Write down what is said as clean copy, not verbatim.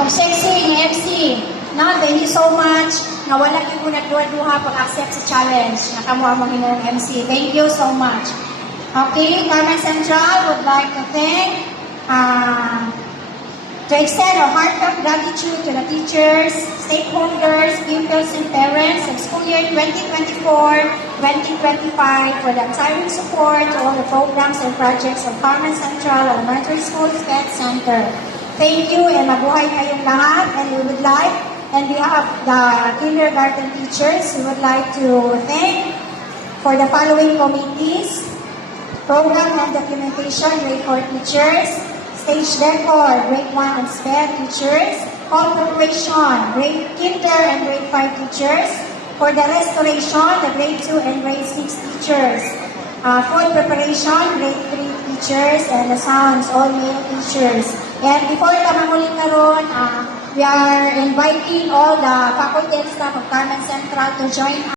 of sexy ni MC. No, thank you so much. Na wala kayo nagduha pag-accept sa challenge. Nakamuha mo ng MC. Thank you so much. Okay, Carmen Central would like to thank, to extend our heartfelt gratitude to the teachers, stakeholders, pupils, and parents of school year 2024-2025 for the untiring support to all the programs and projects of Carmen Central Elementary School SPED Center. Thank you and mabuhay kayong lahat. And we would like, on behalf of the kindergarten teachers, we would like to thank for the following committees: Program and Documentation, grade 4 teachers; Stage Decor, grade 1 and SPED teachers; Hall Preparation, grade Kinder and grade 5 teachers; for the Restoration, the grade 2 and grade 6 teachers; Food Preparation, grade 3 teachers; and the Sounds, all male teachers. And before tamangulit na ron, we are inviting all the faculty and staff of Carmen Central to join us.